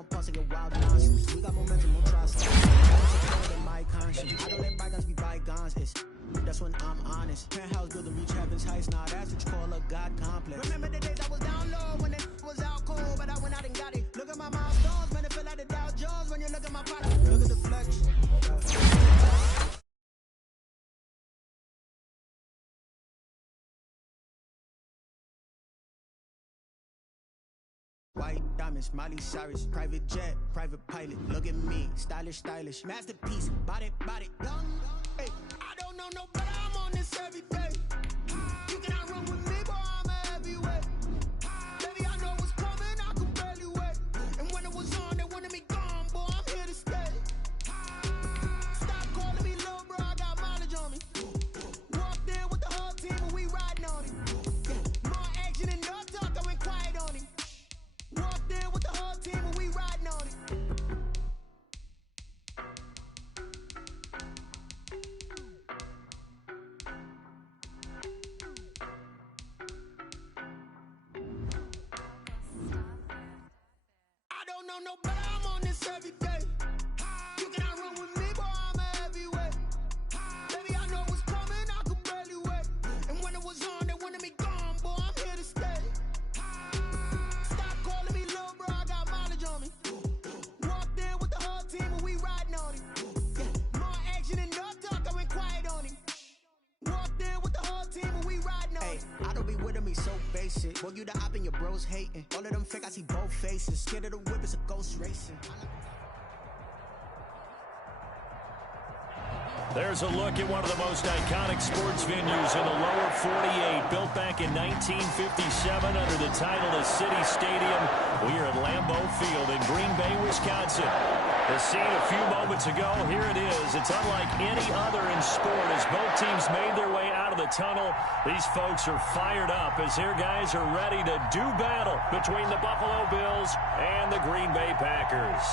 on pause to get wild nonsense. We got momentum, we'll try stuff. My conscience. I don't let bygones be bygones. That's when I'm honest. Penthouse building, reach heaven's heights. Now that's what you call a God complex. Remember the days I was down low when it was out cold, but I went out and got it. Look at my milestones, man, it feel like the Dow Jones when you look at my product. Look at the flex. White diamonds, Miley Cyrus, private jet, private pilot. Look at me, stylish, stylish, masterpiece, body, young. Hey, I don't know no better. I'm on this every day. You cannot run with me, boy. I'm a heavyweight. Baby, I know what's coming. I could barely wait. And when it was on, they wanted me gone, boy. I'm here to stay. Stop calling me little bro. I got mileage on me. Walked in with the whole team and we riding on it. More action and no talk. I went quiet on it. Walked in with the whole team and we riding on it. I don't know no better, I'm on this every day. You cannot run with me, boy, I'm a heavyweight. Baby, I know what's coming, I could barely wait. And when it was on, they wanted me gone, boy, I'm here to stay. Stop calling me little bro, I got mileage on me. Walked in with the whole team and we riding on it. More action and no talk, I went quiet on it. Walked in with the whole team and we riding on it. I don't be with me so basic. Boy, you the op and your bros hating. All of them fake, I see both faces. Scared of the whip, it's a ghost racing. There's a look at one of the most iconic sports venues in the lower 48, built back in 1957 under the title of City Stadium. We are at Lambeau Field in Green Bay, Wisconsin. The scene a few moments ago, here it is. It's unlike any other in sport as both teams made their way out of the tunnel. These folks are fired up as their guys are ready to do battle between the Buffalo Bills and the Green Bay Packers.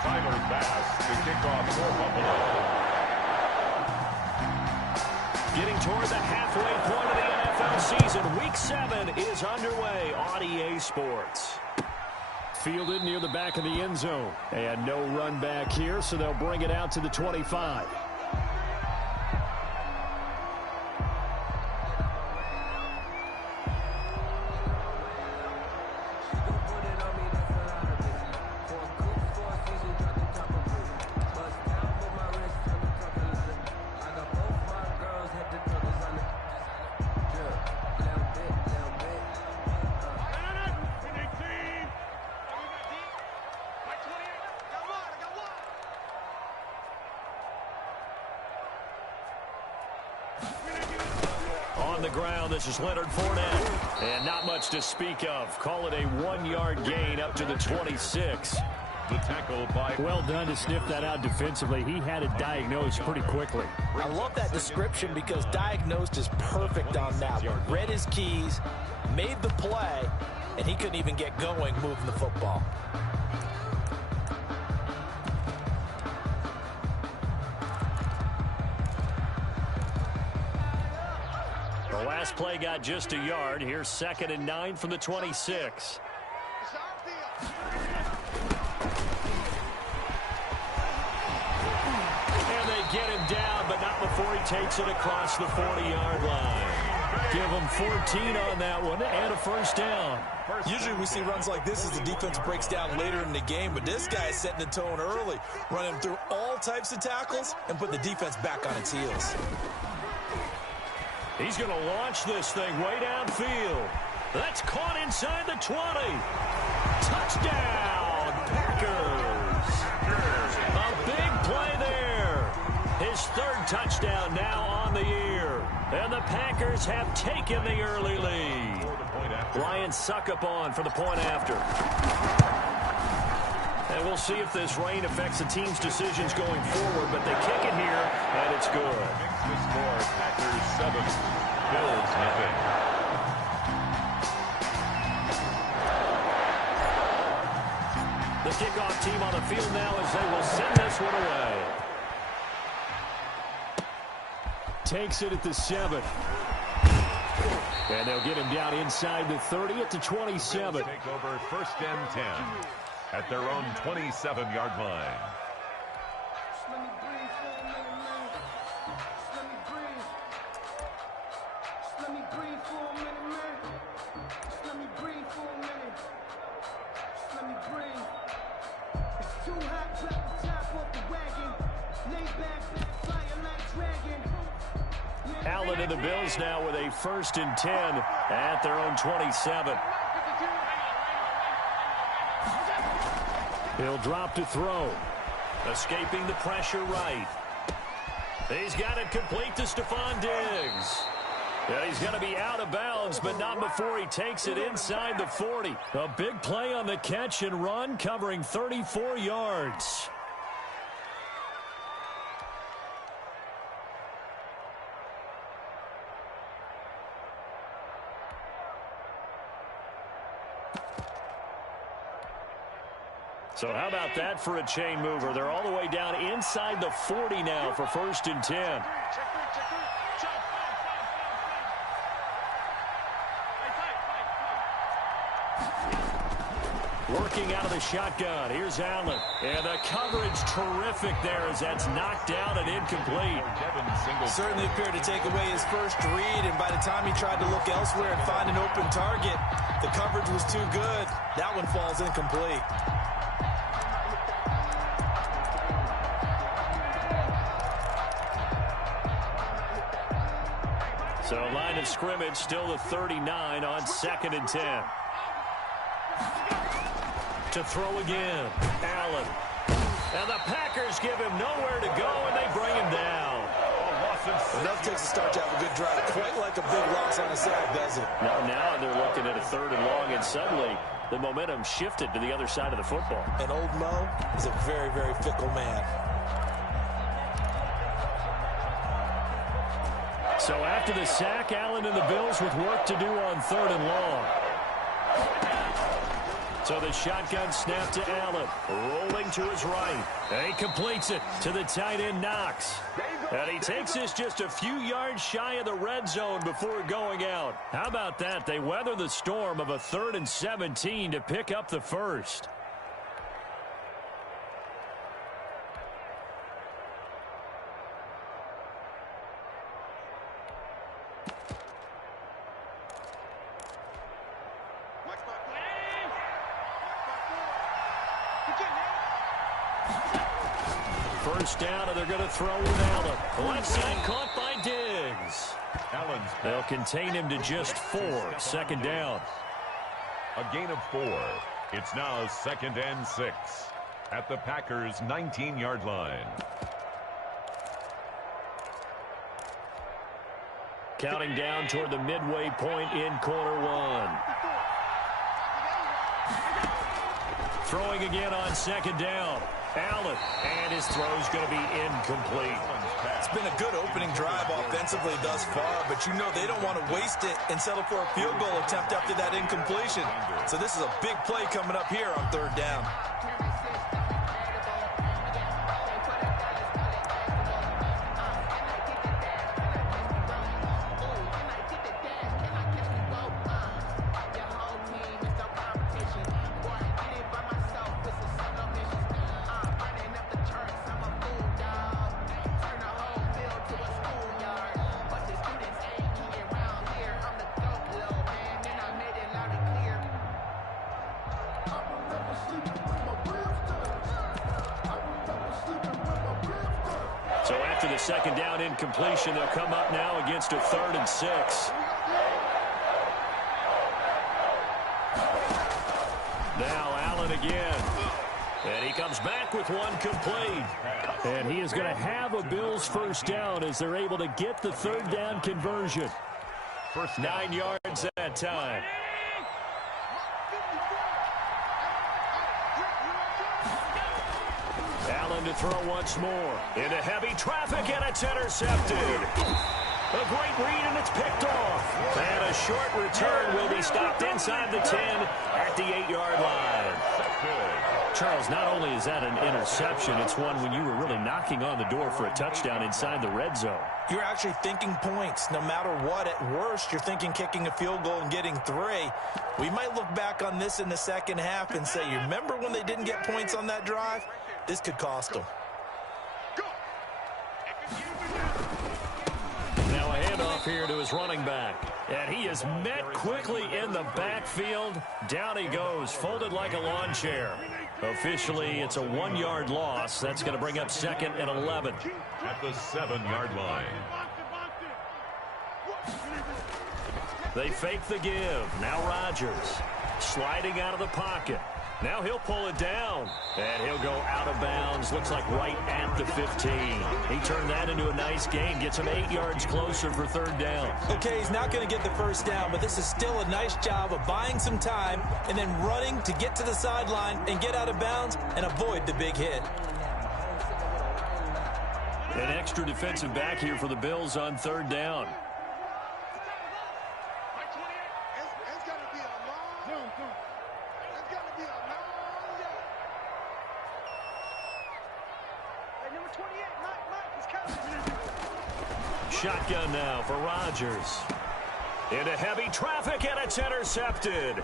Tyler Bass to kick off for Buffalo. Getting toward the halfway point of the NFL season, Week 7 is underway on EA Sports. Fielded near the back of the end zone. And no run back here, so they'll bring it out to the 25. On the ground, this is Leonard Fournette. And not much to speak of. Call it a 1-yard gain up to the 26. The tackle by... Well done to sniff that out defensively. He had it diagnosed pretty quickly. I love that description because diagnosed is perfect on that one. Read his keys, made the play, and he couldn't even get going moving the football. The last play got just a yard. Here's 2nd and 9 from the 26. And they get him down, but not before he takes it across the 40-yard line. Give him 14 on that one and a first down. Usually we see runs like this as the defense breaks down later in the game, but this guy is setting the tone early, running through all types of tackles and put the defense back on its heels. He's going to launch this thing way downfield. That's caught inside the 20. Touchdown, Packers. A big play there. His 3rd touchdown now on the year. And the Packers have taken the early lead. Ryan Succop for the point after. And we'll see if this rain affects the team's decisions going forward, but they kick it here, and it's good. Makes the score Packers 7, Bills nothing. The kickoff team on the field now as they will send this one away. Takes it at the 7. And they'll get him down inside the 30 at the 27. Take over 1st and 10 at their own 27-yard line. Allen and the Bills now with a 1st and 10 at their own 27. He'll drop to throw. Escaping the pressure right. He's got it complete to Stephon Diggs. Yeah, he's going to be out of bounds, but not before he takes it inside the 40. A big play on the catch and run, covering 34 yards. So how about that for a chain mover? They're all the way down inside the 40 now for 1st and 10. Working out of the shotgun. Here's Allen. And the coverage terrific there as that's knocked down and incomplete. Certainly appeared to take away his first read, and by the time he tried to look elsewhere and find an open target, the coverage was too good. That one falls incomplete. So line of scrimmage still the 39 on 2nd and 10. To throw again, Allen. And the Packers give him nowhere to go, and they bring him down. Enough takes to start to have a good drive. Quite like a big loss on a sack, does it? Now they're looking at a 3rd and long, and suddenly the momentum shifted to the other side of the football. And old Mo is a very, very fickle man. So after the sack, Allen and the Bills with work to do on 3rd and long. So the shotgun snap to Allen, rolling to his right. And he completes it to the tight end, Knox. And he takes this just a few yards shy of the red zone before going out. How about that? They weather the storm of a 3rd and 17 to pick up the first. First down, and they're going to throw with Allen. Left side caught by Diggs. They'll contain him to just 4. 2nd down. A gain of 4. It's now 2nd and 6 at the Packers' 19-yard line. Counting down toward the midway point in quarter 1. Throwing again on 2nd down. Allen, and his throw's going to be incomplete. It's been a good opening drive offensively thus far, but you know they don't want to waste it and settle for a field goal attempt after that incompletion. So this is a big play coming up here on 3rd down. So after the 2nd down incompletion, they'll come up now against a 3rd and 6. Now Allen again. And he comes back with one complete. And he is going to have a Bills first down as they're able to get the 3rd down conversion. 9 yards that time. Allen to throw once more. Into heavy traffic, and it's intercepted. A great read, and it's picked off. And a short return will be stopped inside the 10 at the 8-yard line. Charles, not only is that an interception, it's one when you were really knocking on the door for a touchdown inside the red zone. You're actually thinking points. No matter what, at worst, you're thinking kicking a field goal and getting 3. We might look back on this in the second half and say, you remember when they didn't get points on that drive? This could cost them. Now a handoff here to his running back. And he is met quickly in the backfield. Down he goes, folded like a lawn chair. Officially, it's a 1-yard loss. That's going to bring up 2nd and 11. At the 7-yard line. They fake the give. Now Rodgers sliding out of the pocket. Now he'll pull it down, and he'll go out of bounds. Looks like right at the 15. He turned that into a nice gain, gets him 8 yards closer for 3rd down. Okay, he's not going to get the first down, but this is still a nice job of buying some time and then running to get to the sideline and get out of bounds and avoid the big hit. An extra defensive back here for the Bills on 3rd down. Shotgun now for Rodgers. Into heavy traffic, and it's intercepted.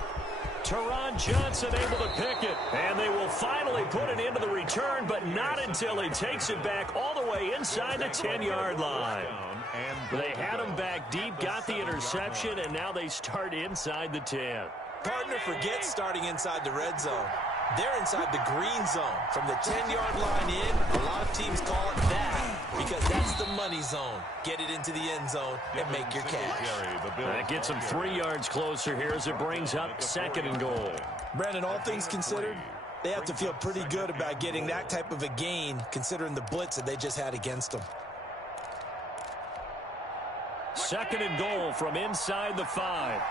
Teron Johnson able to pick it, and they will finally put it into the return, but not until he takes it back all the way inside the 10-yard line. They had him back deep, got the interception, and now they start inside the 10. Partner forgets starting inside the red zone. They're inside the green zone. From the 10-yard line in, a lot of teams call it that because that's the money zone. Get it into the end zone and make your cash. That gets them 3 yards closer here as it brings up 2nd and goal. Brandon, all things considered, they have to feel pretty good about getting that type of a gain considering the blitz that they just had against them. 2nd and goal from inside the 5.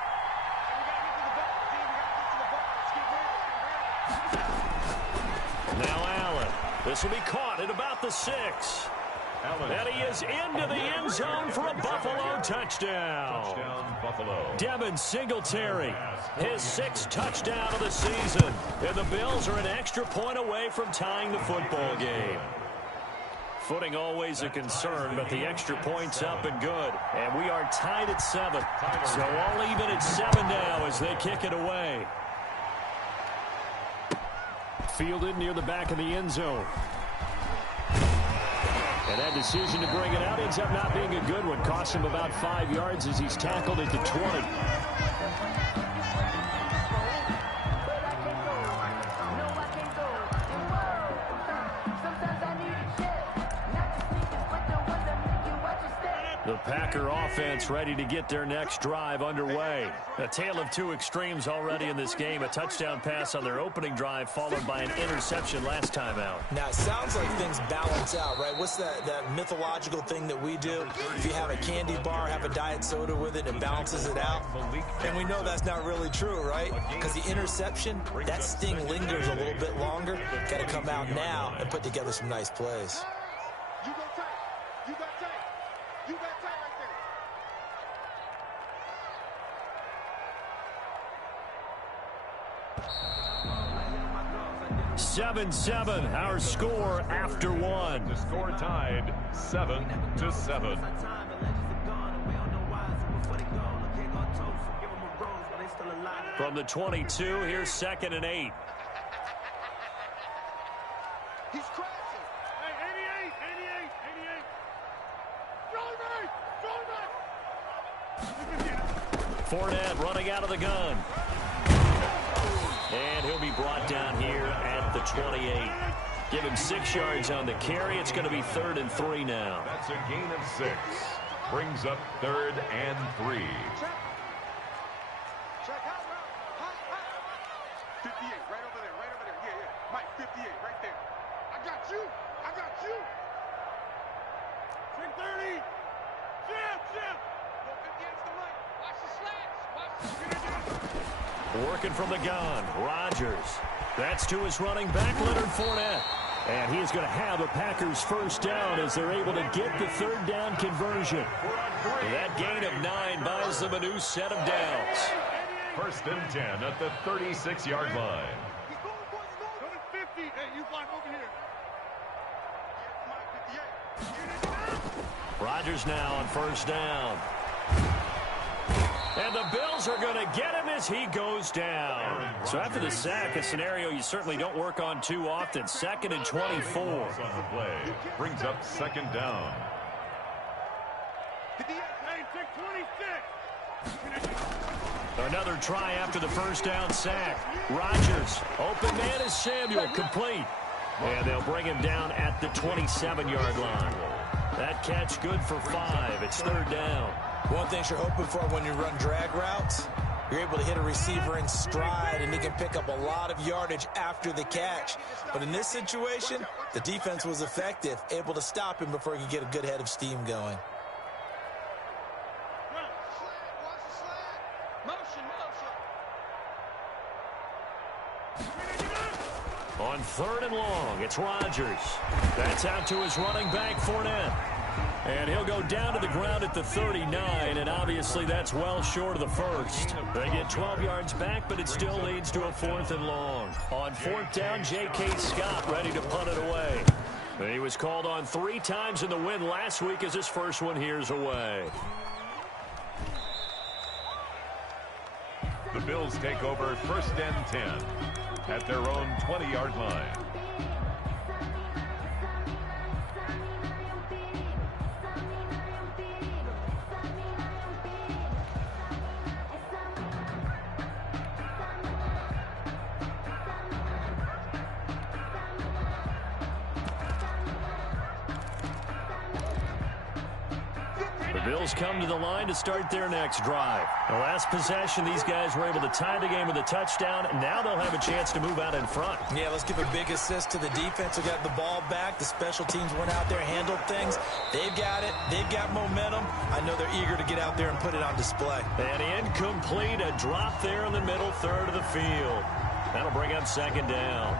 Now Allen. This will be caught at about the 6. And he is into the end zone for a Buffalo touchdown. Touchdown, Buffalo. Devin Singletary, his 6th touchdown of the season. And the Bills are an extra point away from tying the football game. Footing always a concern, but the extra point's up and good. And we are tied at 7. So all even at 7 now as they kick it away. Fielded near the back of the end zone. And that decision to bring it out ends up not being a good one. Costs him about 5 yards as he's tackled at the 20. The Packer offense ready to get their next drive underway. A tale of 2 extremes already in this game. A touchdown pass on their opening drive followed by an interception last time out. Now, it sounds like things balance out, right? What's that mythological thing that we do? If you have a candy bar, have a diet soda with it, it balances it out. And we know that's not really true, right? Because the interception, that sting lingers a little bit longer. Got to come out now and put together some nice plays. You go tight. You got tight. You got tight right there. 7-7, our score after 1. The score tied 7-7. From the 22, here's 2nd and 8. He's crashing. Hey, 88. Fournette running out of the gun. And he'll be brought down here at the 28. Give him 6 yards on the carry. It's going to be 3rd and 3 now. That's a gain of 6. Brings up 3rd and 3. Check out. 58, right over there. Yeah. Mike, 58, right there. I got you. Bring 30. Jim. Go 50 against the right. Watch the slats. Working from the gun, Rodgers. That's to his running back, Leonard Fournette. And he is going to have the Packers' first down as they're able to get the 3rd down conversion. That gain of 9 buys them a new set of downs. 1st and 10 at the 36-yard line. He's going, boys. Go to 50. Rodgers now on first down. And the Bills are going to get him as he goes down. So after the sack, a scenario you certainly don't work on too often. 2nd and 24. On the play. Brings up 2nd down. Another try after the first down sack. Rodgers, open man is Samuel, complete. And they'll bring him down at the 27-yard line. That catch good for 5. It's 3rd down. One thing you're hoping for when you run drag routes, you're able to hit a receiver in stride, and he can pick up a lot of yardage after the catch. But in this situation, the defense was effective, able to stop him before he could get a good head of steam going. On 3rd and long, it's Rodgers. That's out to his running back, Fournette. And he'll go down to the ground at the 39, and obviously that's well short of the first. They get 12 yards back, but it still leads to a 4th and long. On 4th down, J.K. Scott ready to punt it away. He was called on 3 times in the win last week as his first one here's away. The Bills take over 1st and 10 at their own 20-yard line. Bills come to the line to start their next drive. The last possession, these guys were able to tie the game with a touchdown. Now they'll have a chance to move out in front. Yeah, let's give a big assist to the defense who got the ball back. The special teams went out there, handled things. They've got it. They've got momentum. I know they're eager to get out there and put it on display. And incomplete, a drop there in the middle third of the field. That'll bring up 2nd down.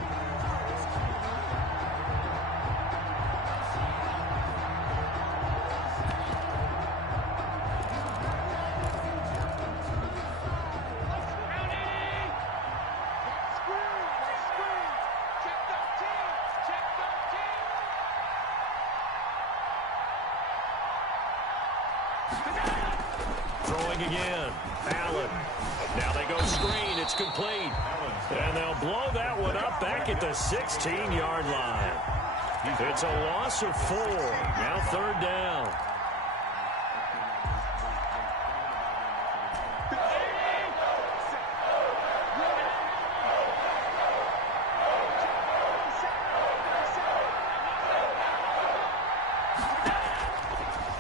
Throwing again. Allen. Now they go screen. It's complete. And they'll blow that one up back at the 16-yard line. It's a loss of 4. Now 3rd down.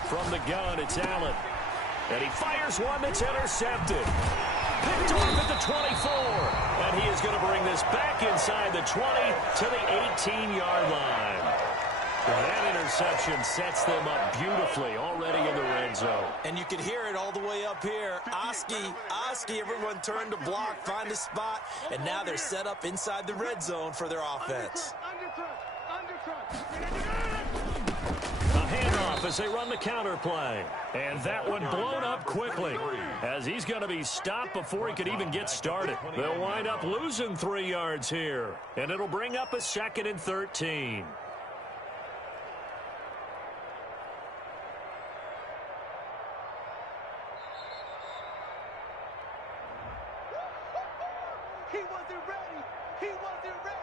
From the gun, it's Allen. And he fires one that's intercepted. Picked off at the 24. And he is going to bring this back inside the 20 to the 18-yard line. That interception sets them up beautifully already in the red zone. And you can hear it all the way up here. Oski, everyone turned to block, find a spot, and now they're set up inside the red zone for their offense. As they run the counter play. And that one blown up quickly as he's going to be stopped before he could even get started. They'll wind up losing 3 yards here, and it'll bring up a 2nd and 13. He wasn't ready. He wasn't ready.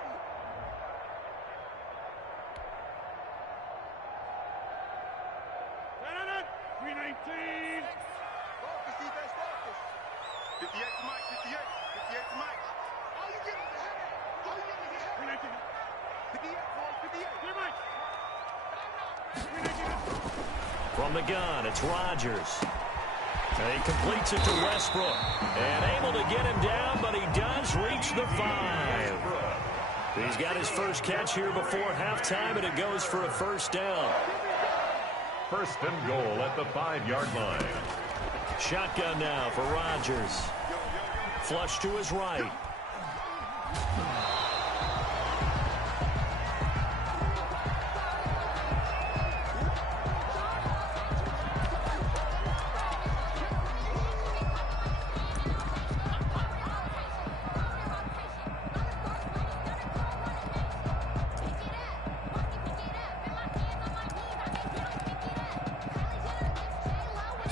Focus, defense, focus. 58 to Mike, 58 to Mike. All you get is a headache. All you get is a headache. 58, boys, 58. From the gun, it's Rodgers. And he completes it to Westbrook. And able to get him down, but he does reach the 5. He's got his first catch here before halftime, and it goes for a 1st down. 1st and goal at the 5-yard line. Shotgun now for Rodgers. Flush to his right.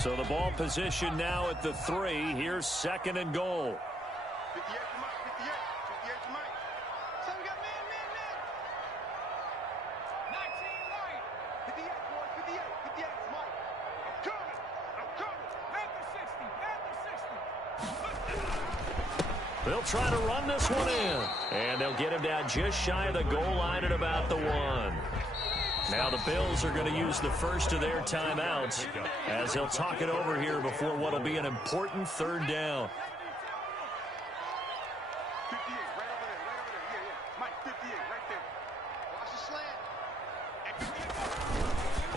So the ball position now at the 3. Here's 2nd and goal. 58 to Mike, 58 to Mike. Son, we got man. 19 line. 58, boys, 58 to Mike. I'm coming. Panther 60. They'll try to run this one in. And they'll get him down just shy of the goal line at about the 1. Now the Bills are going to use the first of their timeouts as they'll talk it over here before what will be an important 3rd down. 58, right over there. Yeah. Mike, 58, right there. Watch the slant.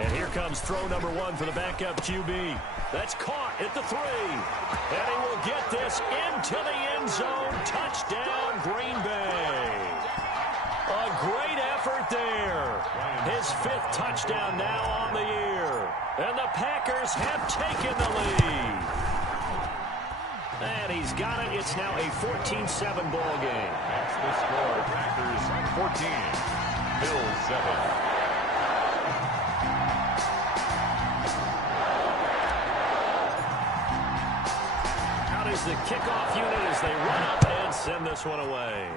And here comes throw number 1 for the backup QB. That's caught at the 3. And he will get this into the end zone. Touchdown, Green Bay. A great effort there. His 5th touchdown now on the year. And the Packers have taken the lead. And he's got it. It's now a 14-7 ball game. That's the score. Packers 14, Bills 7. Out is the kickoff unit as they run up and send this one away.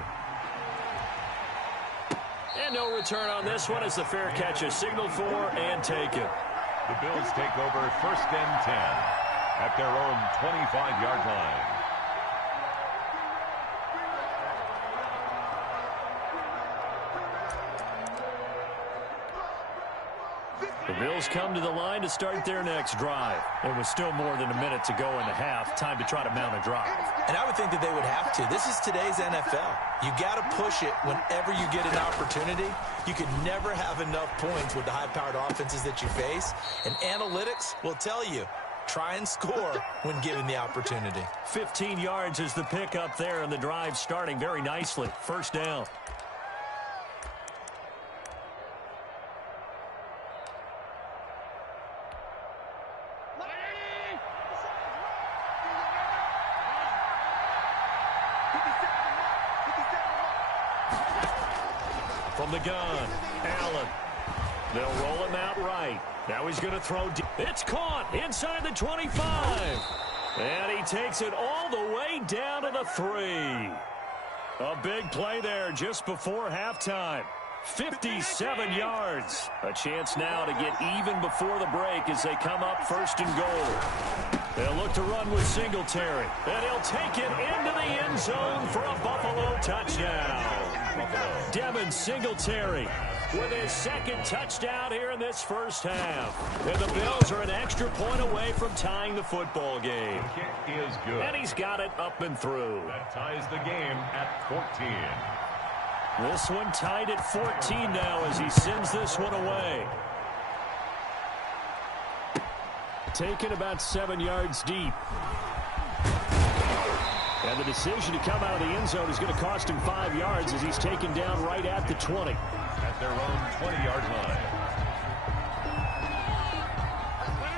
And no return on this one as the fair catch is signaled for and taken. The Bills take over 1st and 10 at their own 25-yard line. The Bills come to the line to start their next drive. It was still more than a minute to go in the half. Time to try to mount a drive. And I would think that they would have to. This is today's NFL. You got to push it whenever you get an opportunity. You could never have enough points with the high-powered offenses that you face. And analytics will tell you, try and score when given the opportunity. 15 yards is the pickup there, and the drive starting very nicely. 1st down. From the gun, Allen. They'll roll him out right. Now he's going to throw deep. It's caught inside the 25. And he takes it all the way down to the 3. A big play there just before halftime. 57 yards. A chance now to get even before the break as they come up 1st and goal. They'll look to run with Singletary. And he'll take it into the end zone for a Buffalo touchdown. Devin Singletary with his 2nd touchdown here in this 1st half. And the Bills are an extra point away from tying the football game. The kick is good. And he's got it up and through. That ties the game at 14. This one tied at 14 now as he sends this one away. Taken about 7 yards deep. And the decision to come out of the end zone is going to cost him 5 yards as he's taken down right at the 20. At their own 20-yard line.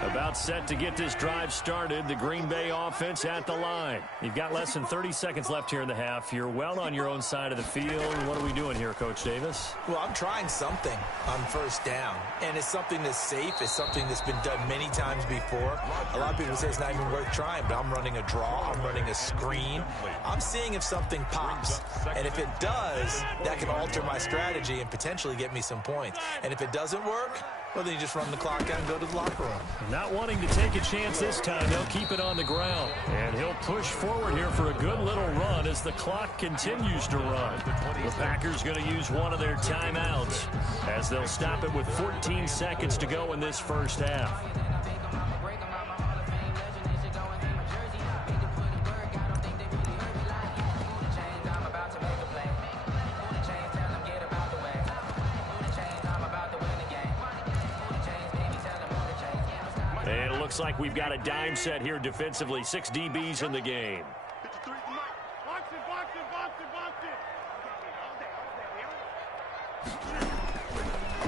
About set to get this drive started. The Green Bay offense at the line. You've got less than 30 seconds left here in the half. You're well on your own side of the field. What are we doing here, Coach Davis? Well, I'm trying something on 1st down, and it's something that's safe. It's something that's been done many times before. A lot of people say it's not even worth trying, but I'm running a draw. I'm running a screen. I'm seeing if something pops, and if it does, that can alter my strategy and potentially get me some points. And if it doesn't work, well, then you just run the clock out and go to the locker room. Not wanting to take a chance this time, they'll keep it on the ground. And he'll push forward here for a good little run as the clock continues to run. The Packers going to use one of their timeouts as they'll stop it with 14 seconds to go in this 1st half. And it looks like we've got a dime set here defensively. 6 DBs in the game. 53 to Mike. Box it.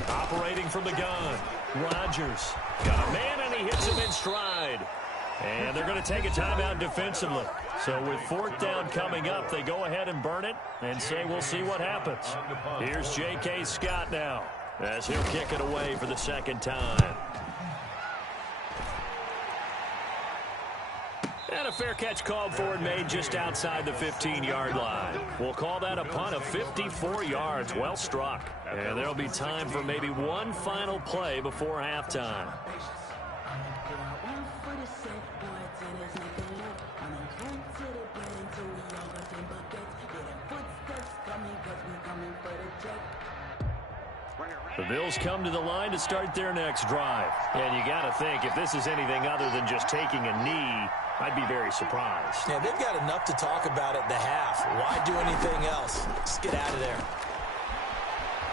Operating from the gun. Rodgers got a man, and he hits him in stride. And they're going to take a timeout defensively. So with 4th down coming up, they go ahead and burn it and say we'll see what happens. Here's J.K. Scott now as he'll kick it away for the 2nd time. And a fair catch called for and made just outside the 15-yard line. We'll call that a punt of 54 yards. Well struck. And there'll be time for maybe one final play before halftime. The Bills come to the line to start their next drive. And you got to think, if this is anything other than just taking a knee, I'd be very surprised. Yeah, they've got enough to talk about at the half. Why do anything else? Just get out of there.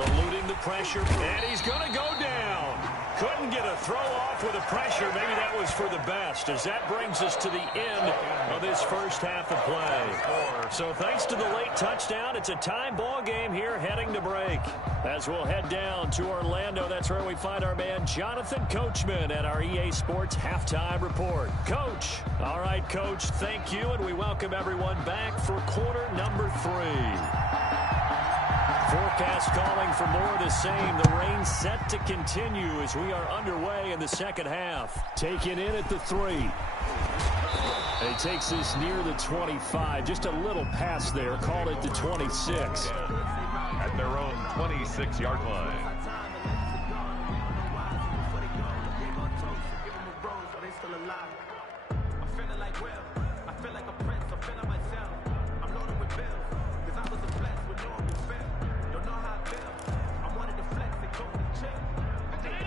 Eluding the pressure, and he's going to go down. Couldn't get a throw off with the pressure. Maybe that was for the best, as that brings us to the end of this first half of play. So thanks to the late touchdown, it's a tie ball game here heading to break. As we'll head down to Orlando, that's where we find our man Jonathan Coachman at our EA Sports Halftime Report. Coach. All right, Coach, thank you, and we welcome everyone back for quarter number 3. Forecast calling for more of the same. The rain set to continue as we are underway in the second half. Taken in at the 3. And he takes this near the 25. Just a little pass there. Call it the 26. At their own 26-yard line.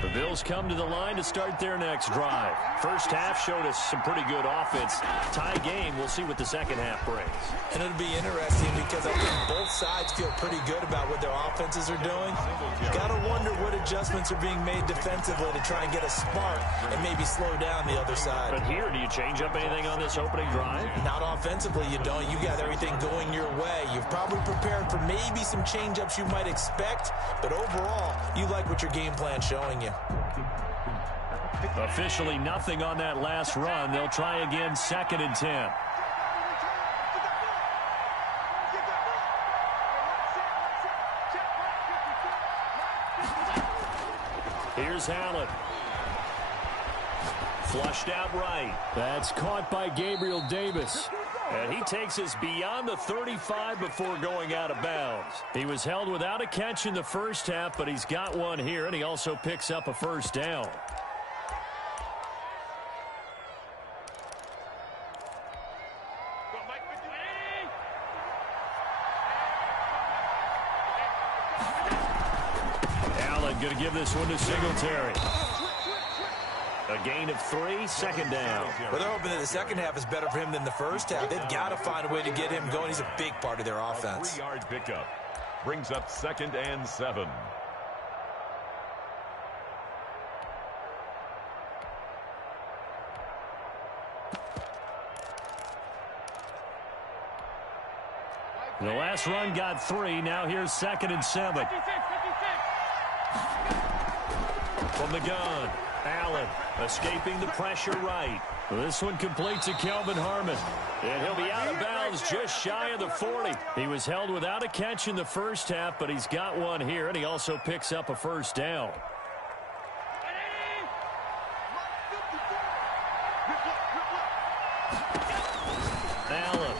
The Bills come to the line to start their next drive. First half showed us some pretty good offense. Tie game, we'll see what the second half brings. And it'll be interesting because I think both sides feel pretty good about what their offenses are doing. You got to wonder what adjustments are being made defensively to try and get a spark and maybe slow down the other side. But here, do you change up anything on this opening drive? Not offensively, you don't. You got everything going your way. You've probably prepared for maybe some change-ups you might expect, but overall, you like what your game plan's showing you. Officially nothing on that last run. They'll try again, 2nd and 10. Here's Allen. Flushed out right. That's caught by Gabriel Davis. And he takes us beyond the 35 before going out of bounds. He was held without a catch in the first half, but he's got one here, and he also picks up a first down. Allen going to give this one to Singletary. A gain of 3, 2nd down. Well, they're hoping that the second half is better for him than the first half. They've got to find a way to get him going. He's a big part of their offense. A 3-yard pickup brings up 2nd and 7. The last run got 3. Now here's 2nd and 7. From the gun, Allen escaping the pressure right. This one complete to Kelvin Harmon. And he'll be out of bounds just shy of the 40. He was held without a catch in the first half, but he's got one here, and he also picks up a first down. Allen.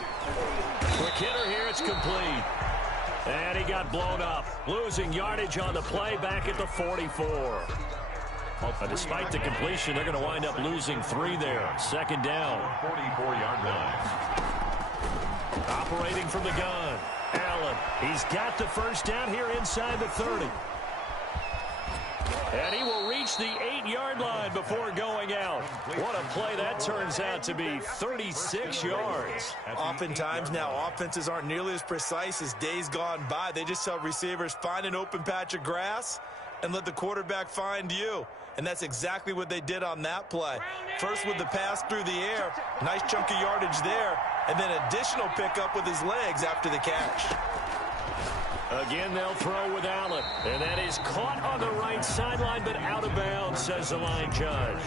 Quick hitter here, it's complete. And he got blown up. Losing yardage on the play back at the 44. Despite the completion, they're going to wind up losing 3 there. 2nd down. 44-yard line. Operating from the gun. Allen. He's got the first down here inside the 30. And he will reach the 8-yard line before going out. What a play that turns out to be. 36 yards. Oftentimes now, offenses aren't nearly as precise as days gone by. They just tell receivers, find an open patch of grass and let the quarterback find you. And that's exactly what they did on that play. First with the pass through the air, nice chunk of yardage there, and then additional pickup with his legs after the catch. Again, they'll throw with Allen. And that is caught on the right sideline, but out of bounds, says the line judge.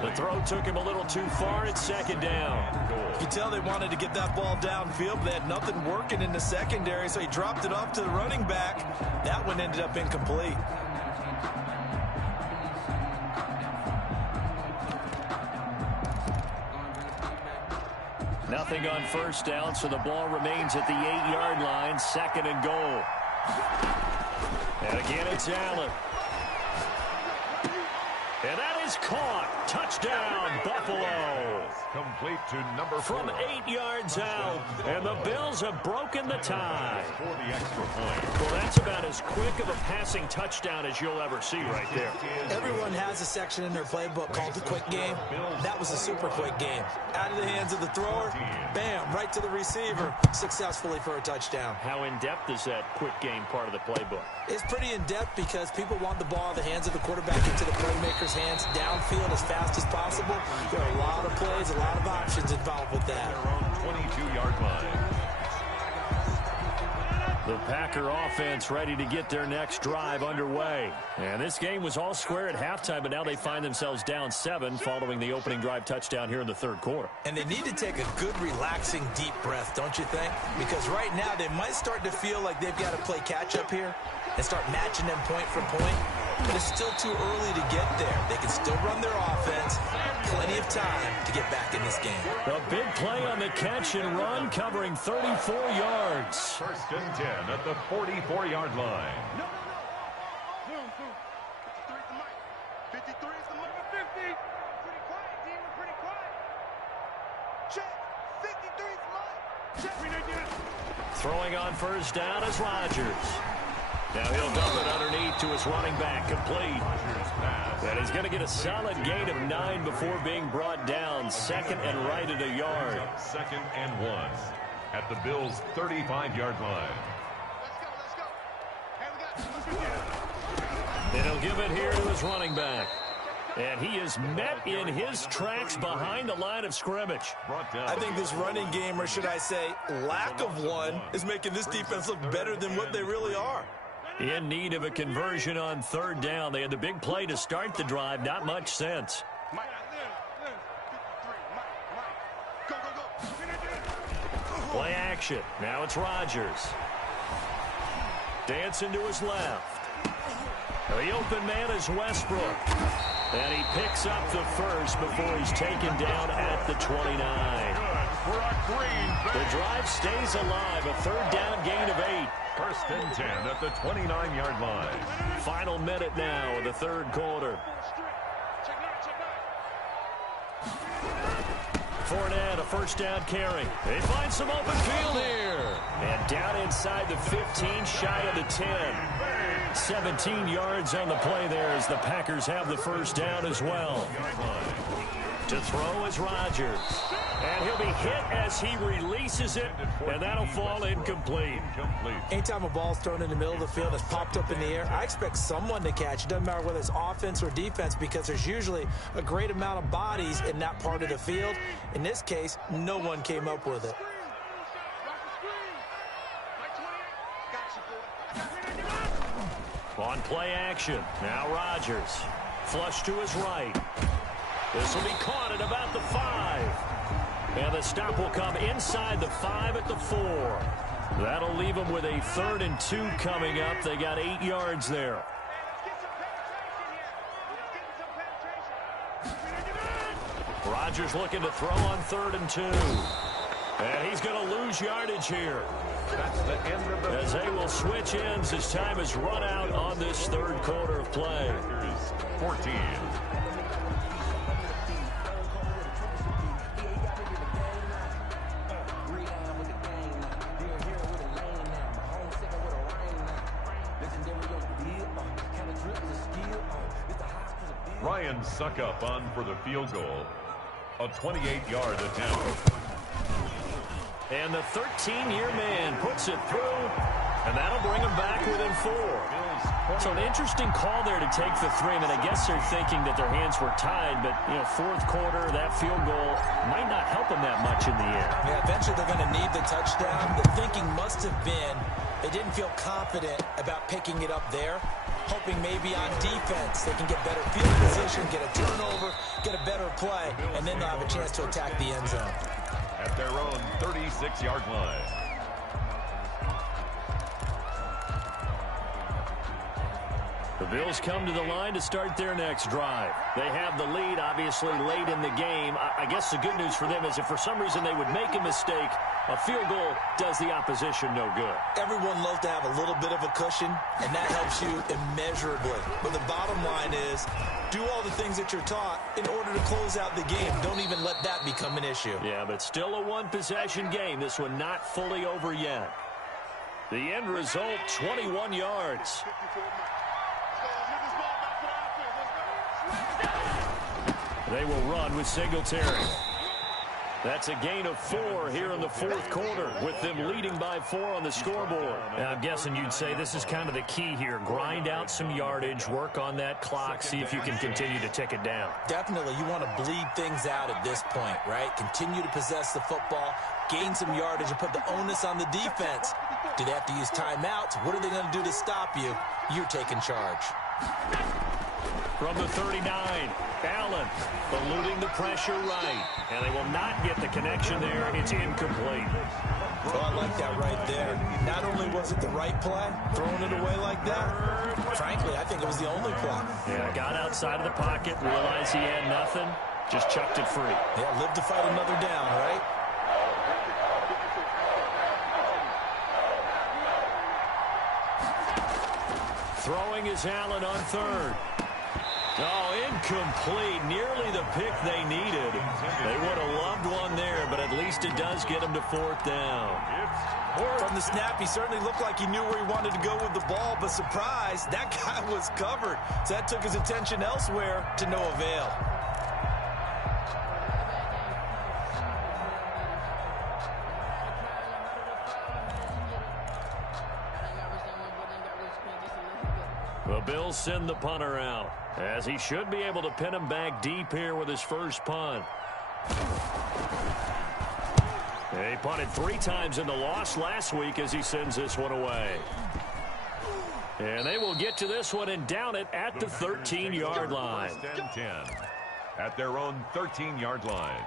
The throw took him a little too far. It's 2nd down. You can tell they wanted to get that ball downfield, but they had nothing working in the secondary, so he dropped it off to the running back. That one ended up incomplete. nothing on first down, so the ball remains at the 8-yard line, 2nd and goal. And again, it's Allen. And that is caught. Touchdown, Buffalo. Complete to number 4. From 8 yards out, and the Bills have broken the tie. For the extra point. Well, that's about as quick of a passing touchdown as you'll ever see right there. Everyone has a section in their playbook called the quick game. That was a super quick game. Out of the hands of the thrower, bam, right to the receiver, successfully for a touchdown. How in-depth is that quick game part of the playbook? It's pretty in-depth because people want the ball in the hands of the quarterback into the playmaker's hands downfield as fast as possible. There are a lot of plays, a lot of options involved with that. Their own 22-yard line. The Packer offense ready to get their next drive underway. And this game was all square at halftime, but now they find themselves down 7 following the opening drive touchdown here in the 3rd quarter. And they need to take a good, relaxing, deep breath, don't you think? Because right now they might start to feel like they've got to play catch-up here and start matching them point for point. But it's still too early to get there. They can still run their offense. Plenty of time to get back in this game. A big play on the catch and run, covering 34 yards. 1st and 10 at the 44-yard line. No. 53 is the mark. 50. Pretty quiet, team. Pretty quiet. Check. 53 is the mark. Check. Throwing on first down is Rodgers. Now he'll dump it underneath to his running back, complete. And he's going to get a solid gain of 9 before being brought down. 2nd and right at a yard. 2nd and 1 at the Bills' 35-yard line. Let's go. Hey, we got And he'll give it here to his running back. And he is met in his tracks behind the line of scrimmage. I think this running game, or should I say lack of one, is making this defense look better than what they really are. In need of a conversion on 3rd down. They had the big play to start the drive. Not much sense. Mike. 53. Mike. Go. Play action. Now it's Rodgers. Dancing to his left. The open man is Westbrook. And he picks up the first before he's taken down at the 29. The drive stays alive. A 3rd down gain of 8. 1st and 10 at the 29-yard line. Final minute now of the 3rd quarter. Fournette, a first down carry. They find some open field here. And down inside the 15, shy of the 10. 17 yards on the play there as the Packers have the first down as well. To throw is Rodgers. And he'll be hit as he releases it, and that'll fall incomplete. Anytime a ball's thrown in the middle of the field that's popped up in the air, I expect someone to catch. It doesn't matter whether it's offense or defense because there's usually a great amount of bodies in that part of the field. In this case, no one came up with it. On play action, now Rodgers. Flush to his right. This will be caught at about the 5. And the stop will come inside the 5 at the 4. That'll leave them with a 3rd and 2 coming up. They got 8 yards there. Rodgers looking to throw on 3rd and 2. And he's going to lose yardage here. That's the end of the as they will switch ends as time is run out on this 3rd quarter of play. 14. Ryan Suckup on for the field goal. A 28-yard attempt. And the 13-year man puts it through, and that'll bring him back within 4. So an interesting call there to take the 3. I mean, I guess they're thinking that their hands were tied, but, 4th quarter, that field goal might not help them that much in the air. Yeah, eventually they're going to need the touchdown. The thinking must have been they didn't feel confident about picking it up there, hoping maybe on defense they can get better field position, get a turnover, get a better play, and then they'll have a chance to attack the end zone. At their own 36-yard line. The Bills come to the line to start their next drive. They have the lead, obviously, late in the game. I guess the good news for them is if for some reason they would make a mistake, a field goal does the opposition no good. Everyone loves to have a little bit of a cushion, and that helps you immeasurably. But the bottom line is, do all the things that you're taught in order to close out the game. Don't even let that become an issue. Yeah, but still a one-possession game. This one not fully over yet. The end result, 21 yards. They will run with Singletary. That's a gain of 4 here in the fourth quarter, with them leading by 4 on the scoreboard. Now, I'm guessing you'd say this is kind of the key here. Grind out some yardage, work on that clock, see if you can continue to tick it down. Definitely, you want to bleed things out at this point, right? Continue to possess the football, gain some yardage, and put the onus on the defense. Do they have to use timeouts? What are they going to do to stop you? You're taking charge. From the 39, Allen eluding the pressure right. And they will not get the connection there. It's incomplete. Oh, I like that right there. Not only was it the right play, throwing it away like that, frankly, I think it was the only play. Yeah, got outside of the pocket, realized he had nothing, just chucked it free. Yeah, live to fight another down, right? Throwing is Allen on third. Oh, incomplete. Nearly the pick they needed. They would have loved one there, but at least it does get them to fourth down. From the snap, he certainly looked like he knew where he wanted to go with the ball, but surprise, that guy was covered. So that took his attention elsewhere to no avail. The Bills send the punter out, as he should be able to pin him back deep here with his first punt. He punted 3 times in the loss last week as he sends this one away. And they will get to this one and down it at the 13-yard line. 10-10 at their own 13-yard line.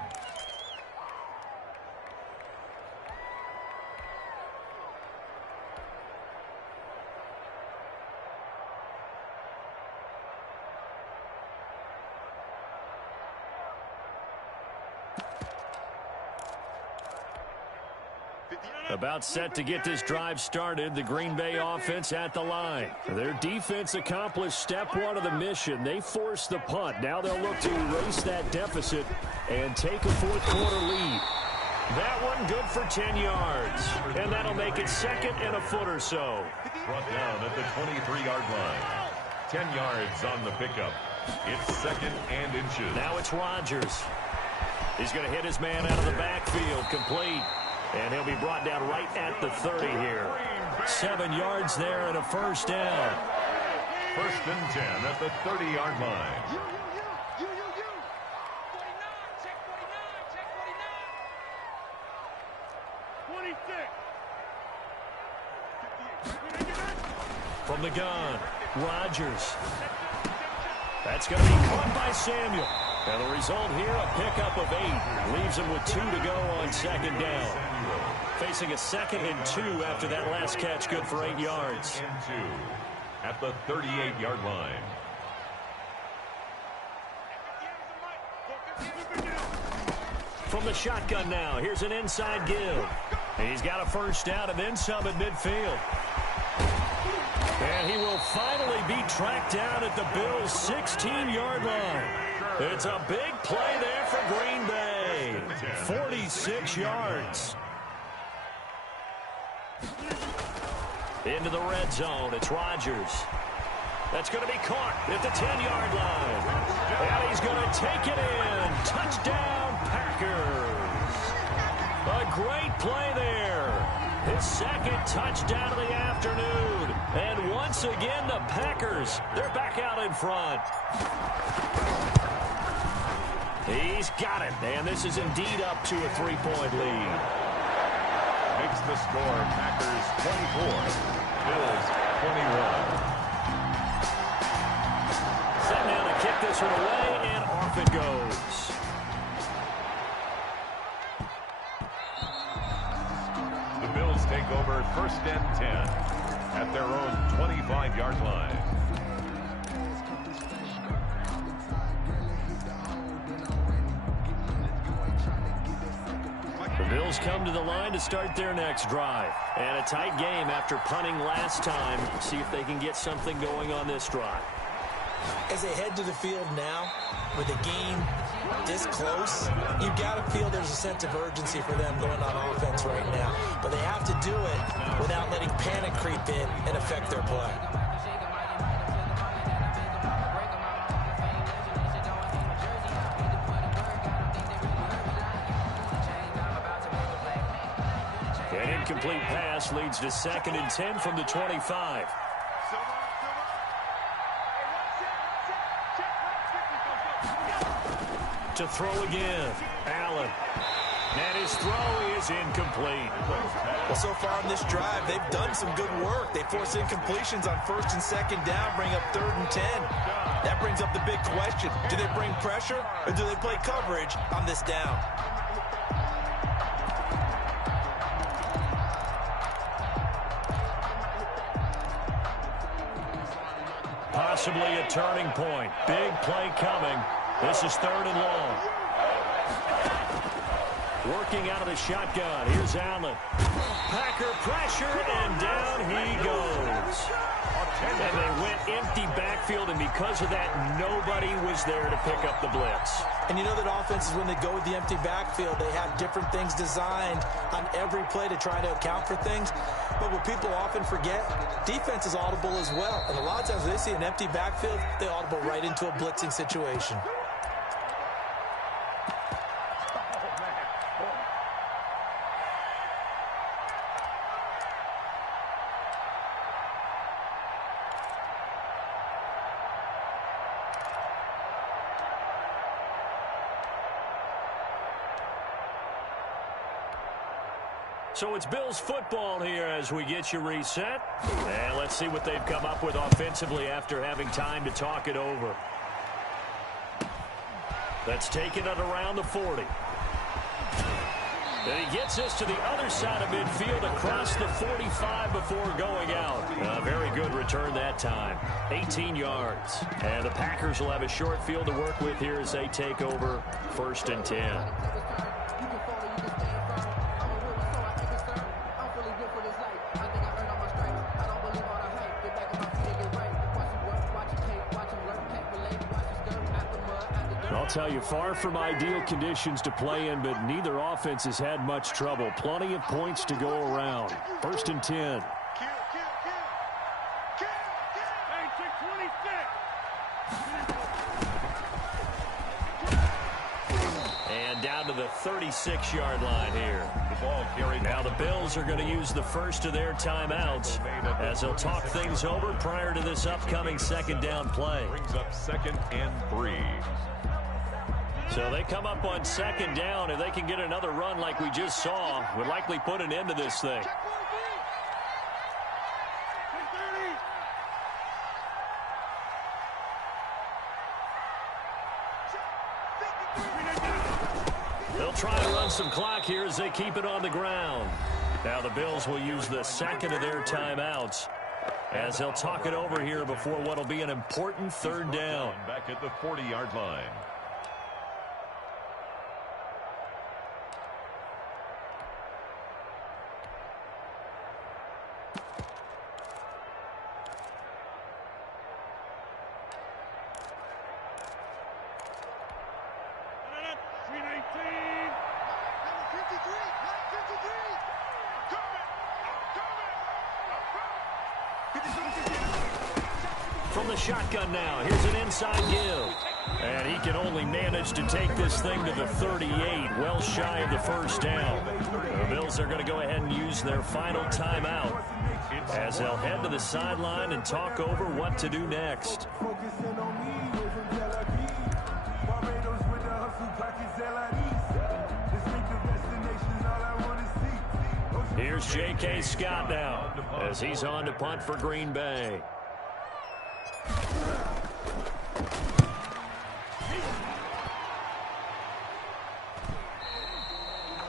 About set to get this drive started, the Green Bay offense at the line. Their defense accomplished step 1 of the mission. They forced the punt. Now they'll look to erase that deficit and take a fourth quarter lead. That one good for 10 yards. And that'll make it second and a foot or so. Brought down at the 23-yard line. 10 yards on the pickup. It's second and inches. Now it's Rodgers. He's going to hit his man out of the backfield, complete. And he'll be brought down right at the 30 here. 7 yards there and a first down. First and 10 at the 30-yard line. You. 49, check 49, check 26. From the gun, Rodgers. That's going to be caught by Samuel. And the result here, a pickup of 8. Leaves him with 2 to go on second down. Facing a 2nd and 2 after that last catch, good for 8 yards. And 2 at the 38-yard line. From the shotgun now, here's an inside give. He's got a first down and then some at midfield. And he will finally be tracked down at the Bills' 16-yard line. It's a big play there for Green Bay. 46 yards. Into the red zone. It's Rodgers. That's going to be caught at the 10-yard line. And he's going to take it in. Touchdown, Packers. A great play there. His second touchdown of the afternoon. And once again, the Packers, they're back out in front. He's got it. And this is indeed up to a 3-point lead. Makes the score Packers 24, Bills 21. Set now to kick this one away, and off it goes. The Bills take over first and 10 at their own 25-yard line. Bills come to the line to start their next drive. And a tight game after punting last time. See if they can get something going on this drive. As they head to the field now, with the game this close, you've got to feel there's a sense of urgency for them going on offense right now. But they have to do it without letting panic creep in and affect their play. An incomplete pass leads to 2nd and 10 from the 25. To throw again, Allen. And his throw is incomplete. Well, so far on this drive, they've done some good work. They force incompletions on 1st and 2nd down, bring up 3rd and 10. That brings up the big question. Do they bring pressure or do they play coverage on this down? Possibly a turning point. Big play coming. This is 3rd and long. Working out of the shotgun. Here's Allen. Packer pressure, and down he goes. And they went empty backfield, and because of that, nobody was there to pick up the blitz. And you know that offenses, when they go with the empty backfield, they have different things designed on every play to try to account for things. But what people often forget, defense is audible as well. And a lot of times when they see an empty backfield, they audible right into a blitzing situation. So it's Bills football here as we get you reset. And let's see what they've come up with offensively after having time to talk it over. That's taking it around the 40. And he gets us to the other side of midfield across the 45 before going out. A very good return that time. 18 yards. And the Packers will have a short field to work with here as they take over 1st and 10. Tell you, far from ideal conditions to play in, but neither offense has had much trouble. Plenty of points to go around. 1st and 10. And down to the 36-yard line here. The ball carried. Now the Bills are going to use the first of their timeouts as they'll talk things over prior to this upcoming 2nd down play. Brings up 2nd and 3. So they come up on 2nd down. If they can get another run like we just saw, would likely put an end to this thing. They'll try to run some clock here as they keep it on the ground. Now the Bills will use the 2nd of their timeouts as they'll talk it over here before what will be an important 3rd down. Back at the 40-yard line. From the shotgun now, here's an inside give. And he can only manage to take this thing to the 38, well shy of the 1st down. The Bills are going to go ahead and use their final timeout as they'll head to the sideline and talk over what to do next. Here's J.K. Scott now as he's on to punt for Green Bay.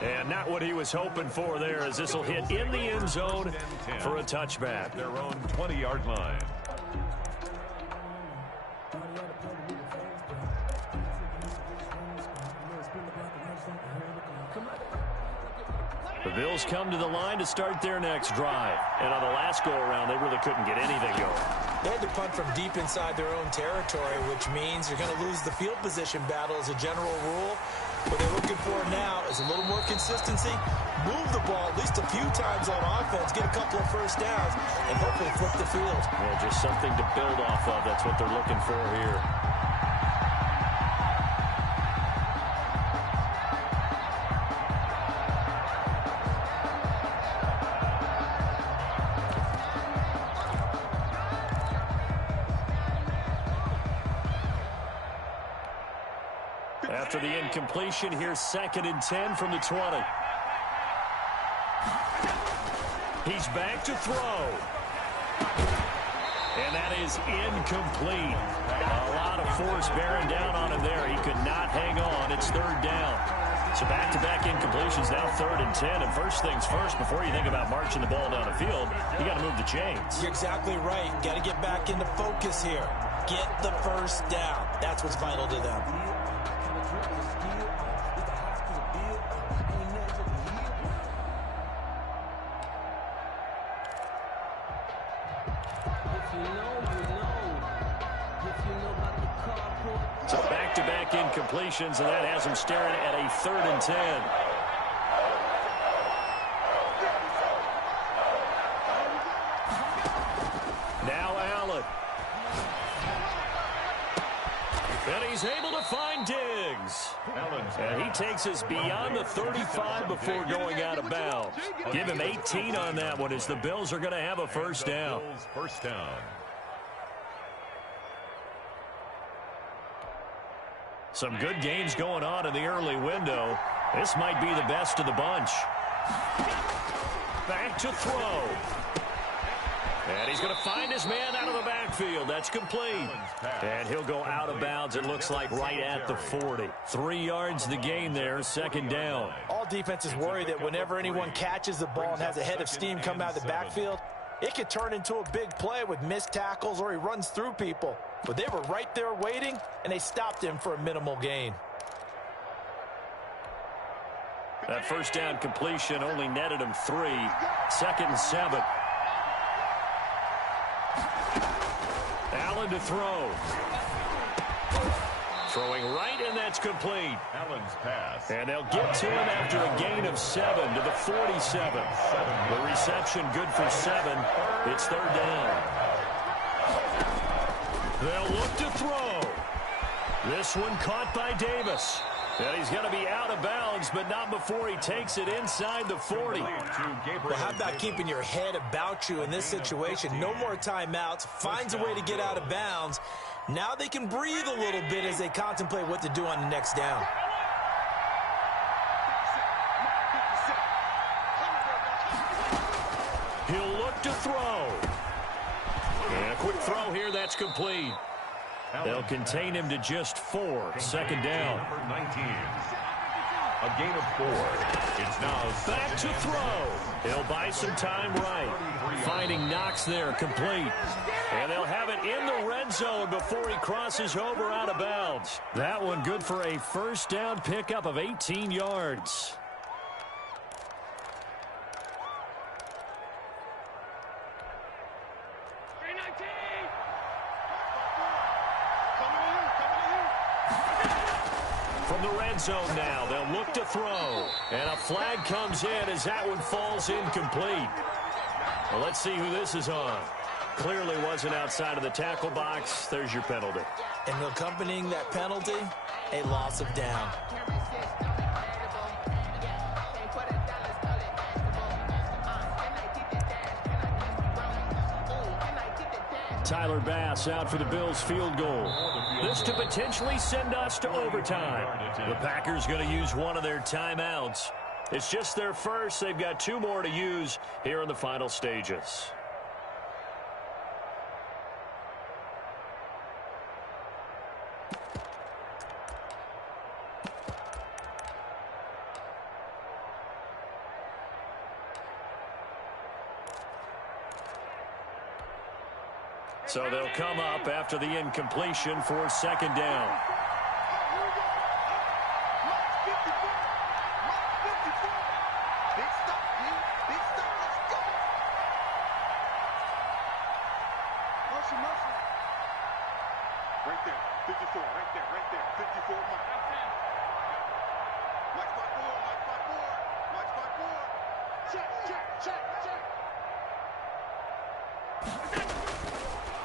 And not what he was hoping for there, as this will hit in the end zone for a touchback. Their own 20-yard line. The Bills come to the line to start their next drive. And on the last go-around, they really couldn't get anything going. They had to punt from deep inside their own territory, which means you're going to lose the field position battle as a general rule. What they're looking for now is a little more consistency, move the ball at least a few times on offense, get a couple of first downs, and hopefully flip the field. Yeah, just something to build off of. That's what they're looking for here. After the incompletion, here's 2nd and 10 from the 20. He's back to throw. And that is incomplete. A lot of force bearing down on him there. He could not hang on. It's 3rd down. So back-to-back incompletions, now 3rd and 10. And first things first, before you think about marching the ball down the field, you got to move the chains. You're exactly right. Got to get back into focus here. Get the first down. That's what's vital to them. So back-to-back incompletions, and that has him staring at a 3rd and 10. Now Allen. And he's able to find Diggs. And he takes us beyond the 35 before going out of bounds. Give him 18 on that one as the Bills are going to have a first down. First down. Some good games going on in the early window. This might be the best of the bunch. Back to throw. And he's going to find his man out of the backfield. That's complete. And he'll go out of bounds, it looks like, right at the 40. 3 yards the gain there, 2nd down. All defenses worry that whenever anyone catches the ball and has a head of steam come out of the backfield, it could turn into a big play with missed tackles or he runs through people. But they were right there waiting, and they stopped him for a minimal gain. That first down completion only netted him 3. 2nd and 7. Allen to throw. Throwing right, and that's complete. Allen's pass. And they'll get to him after a gain of 7 to the 47. The reception good for 7. It's 3rd down. They'll look to throw. This one caught by Davis. And he's going to be out of bounds, but not before he takes it inside the 40. Well, how about keeping your head about you in this situation? No more timeouts. Finds a way to get out of bounds. Now they can breathe a little bit as they contemplate what to do on the next down. He'll look to throw. And a quick throw here, that's complete. They'll contain him to just 4. 2nd down. Number 19. A gain of 4. It's now back to throw. He'll buy some time right. Finding Knox there, complete. And they'll have it in the red zone before he crosses over out of bounds. That one good for a first down pickup of 18 yards. From the red zone now, they'll look to throw. And a flag comes in as that one falls incomplete. Well, let's see who this is on. Clearly wasn't outside of the tackle box. There's your penalty. And accompanying that penalty, a loss of down. Tyler Bass out for the Bills field goal. This to potentially send us to overtime. The Packers going to use one of their timeouts. It's just their first. They've got 2 more to use here in the final stages. So they'll come up after the incompletion for 2nd down. Big stop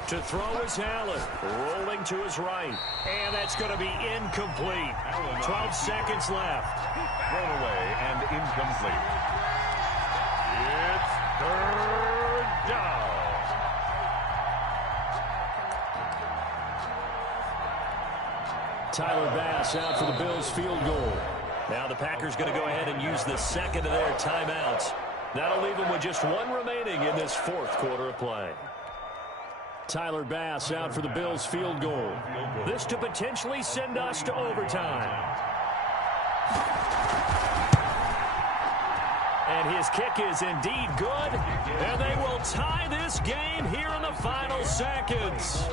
To throw is Allen, rolling to his right, and that's going to be incomplete. 12 seconds left. Thrown away and incomplete. It's third down. Tyler Bass out for the Bills field goal. Now the Packers going to go ahead and use the second of their timeouts. That'll leave them with just one remaining in this fourth quarter of play. Tyler Bass out for the Bills field goal. This to potentially send us to overtime. And his kick is indeed good. And they will tie this game here in the final seconds.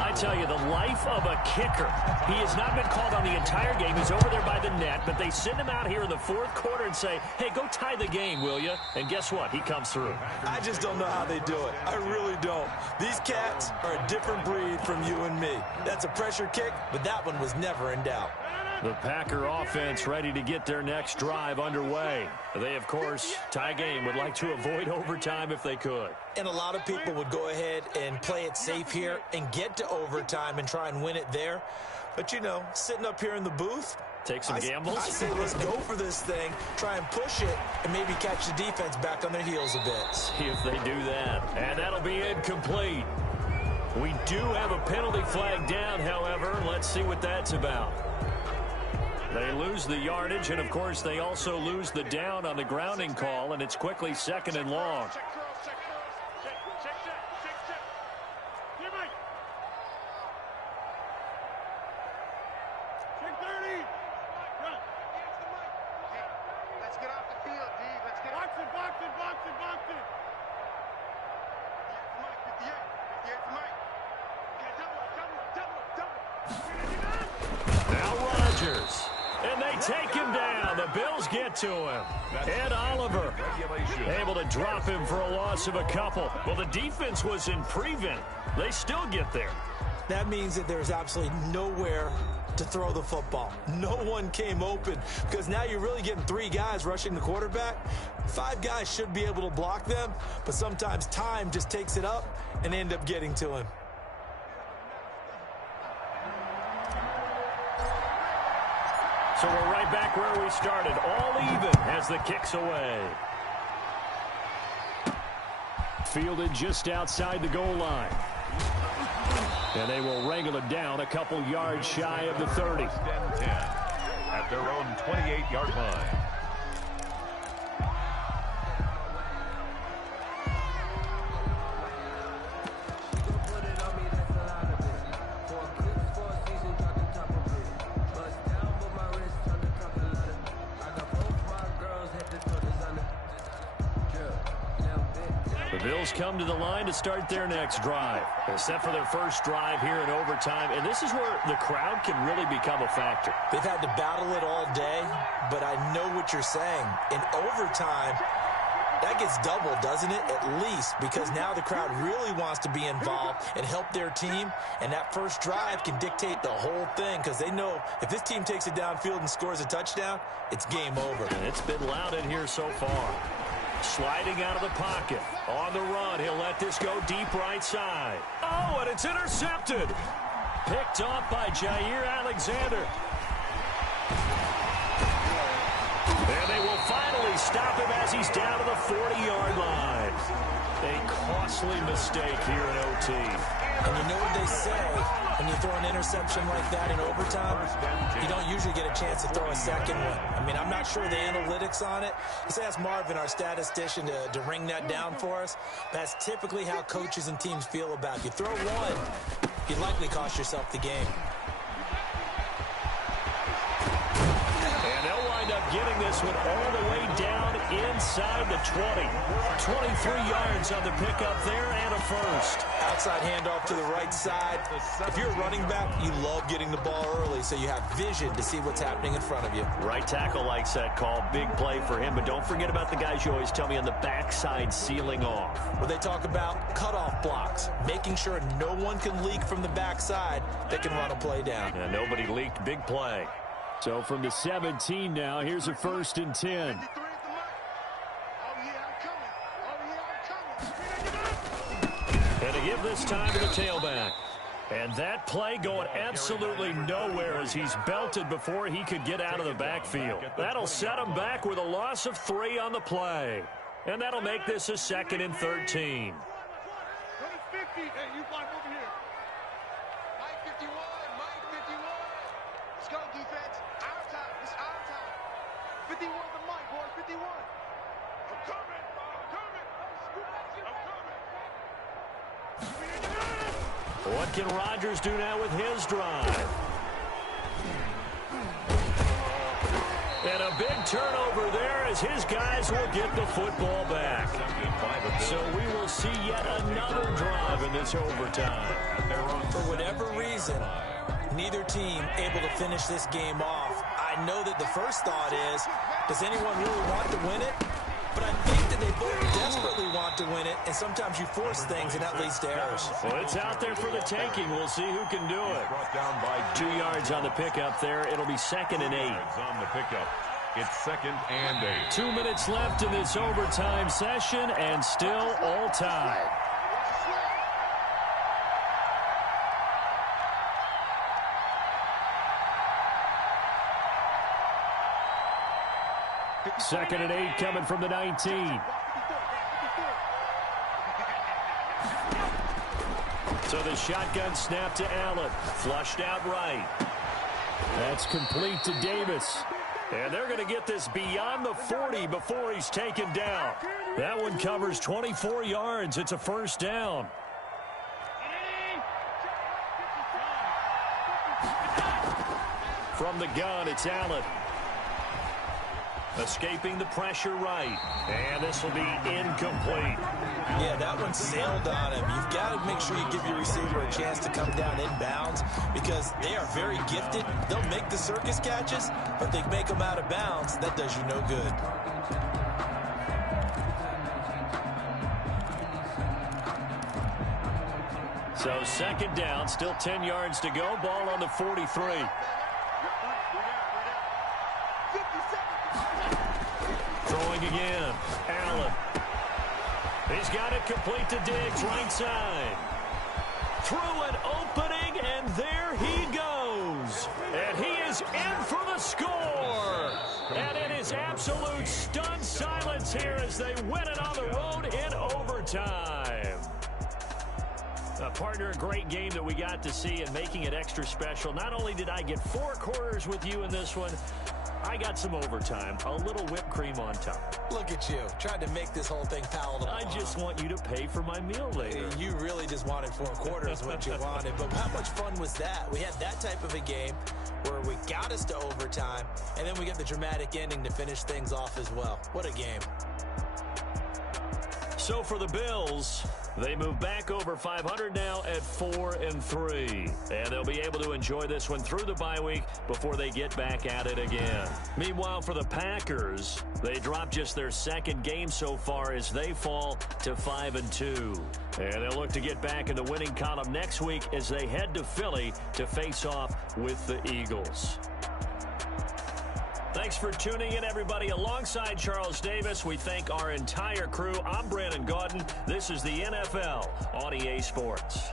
I tell you, the life of a kicker. He has not been called on the entire game. He's over there by the net, but they send him out here in the fourth quarter and say, hey, go tie the game, will you? And guess what? He comes through. I just don't know how they do it. I really don't. These cats are a different breed from you and me. That's a pressure kick, but that one was never in doubt. The Packer offense ready to get their next drive underway. They, of course, tie game, would like to avoid overtime if they could. And a lot of people would go ahead and play it safe here and get to overtime and try and win it there. But, you know, sitting up here in the booth, take some gambles. I say let's go for this thing, try and push it, and maybe catch the defense back on their heels a bit. See if they do that. And that'll be incomplete. We do have a penalty flag down, however. Let's see what that's about. They lose the yardage, and, of course, they also lose the down on the grounding call, and it's quickly second and long. To him. Ed Oliver able to drop him for a loss of a couple. Well, the defense was in prevent. They still get there. That means that there's absolutely nowhere to throw the football. No one came open because now you're really getting three guys rushing the quarterback. Five guys should be able to block them, but sometimes time just takes it up and end up getting to him. So we're right back where we started, all even as the kick's away. Fielded just outside the goal line. And they will wrangle it down a couple yards shy of the 30. 10 at their own 28-yard line. Bills come to the line to start their next drive. They're set for their first drive here in overtime, and this is where the crowd can really become a factor. They've had to battle it all day, but I know what you're saying. In overtime, that gets doubled, doesn't it? At least, because now the crowd really wants to be involved and help their team, and that first drive can dictate the whole thing because they know if this team takes it downfield and scores a touchdown, it's game over. And it's been loud in here so far. Sliding out of the pocket. On the run, he'll let this go deep right side. Oh, and it's intercepted. Picked off by Jair Alexander. And they will finally stop him as he's down to the 40-yard line. A costly mistake here in OT. And you know what they say, when you throw an interception like that in overtime, you don't usually get a chance to throw a second one. I mean, I'm not sure the analytics on it. Let's ask Marvin, our statistician, to ring that down for us. That's typically how coaches and teams feel about it. You throw one, you likely cost yourself the game. And they'll wind up getting this one all the way down inside the 20. 23 yards on the pickup there and a first. outside handoff to the right side. If you're a running back, you love getting the ball early so you have vision to see what's happening in front of you. Right tackle likes that call. Big play for him, but don't forget about the guys you always tell me on the backside sealing off. Well, they talk about cutoff blocks, making sure no one can leak from the backside that can run a play down. Yeah, nobody leaked. Big play. So from the 17 now, here's a 1st and 10. And to give this time to the tailback. And that play going absolutely nowhere as he's belted before he could get out of the backfield. That'll set him back with a loss of 3 on the play. And that'll make this a 2nd and 13. What can Rodgers do now with his drive? And a big turnover there as his guys will get the football back. So we will see yet another drive in this overtime. For whatever reason, neither team able to finish this game off. I know that the first thought is, does anyone really want to win it? But I think that they both desperately want to win it, and sometimes you force things, and that leads to errors. Well, it's out there for the taking. We'll see who can do it. 2 yards on the pickup there. It'll be 2nd and 8. On the pickup, it's 2nd and 8. 2 minutes left in this overtime session, and still all tied. Second and 8 coming from the 19. So the shotgun snap to Allen. Flushed out right. That's complete to Davis. And they're going to get this beyond the 40 before he's taken down. That one covers 24 yards. It's a 1st down. From the gun, it's Allen. Escaping the pressure right. And this will be incomplete. Yeah, that one sailed on him. You've got to make sure you give your receiver a chance to come down inbounds because they are very gifted. They'll make the circus catches, but they make them out of bounds. That does you no good. So 2nd down, still 10 yards to go. Ball on the 43. Throwing again. Allen. He's got it complete to Diggs, right side. Through an opening, and there he goes. And he is in for the score. And it is absolute stunned silence here as they win it on the road in overtime. Partner, a great game that we got to see and making it extra special. Not only did I get 4 quarters with you in this one, I got some overtime, a little whipped cream on top. Look at you, trying to make this whole thing palatable. I just want you to pay for my meal later. You really just wanted 4 quarters, what you wanted. But how much fun was that? We had that type of a game where we got us to overtime, and then we got the dramatic ending to finish things off as well. What a game. So for the Bills, they move back over 500 now at 4-3. And they'll be able to enjoy this one through the bye week before they get back at it again. Meanwhile, for the Packers, they drop just their 2nd game so far as they fall to 5-2. And they'll look to get back in the winning column next week as they head to Philly to face off with the Eagles. Thanks for tuning in, everybody. Alongside Charles Davis, we thank our entire crew. I'm Brandon Gaudin. This is the NFL on EA Sports.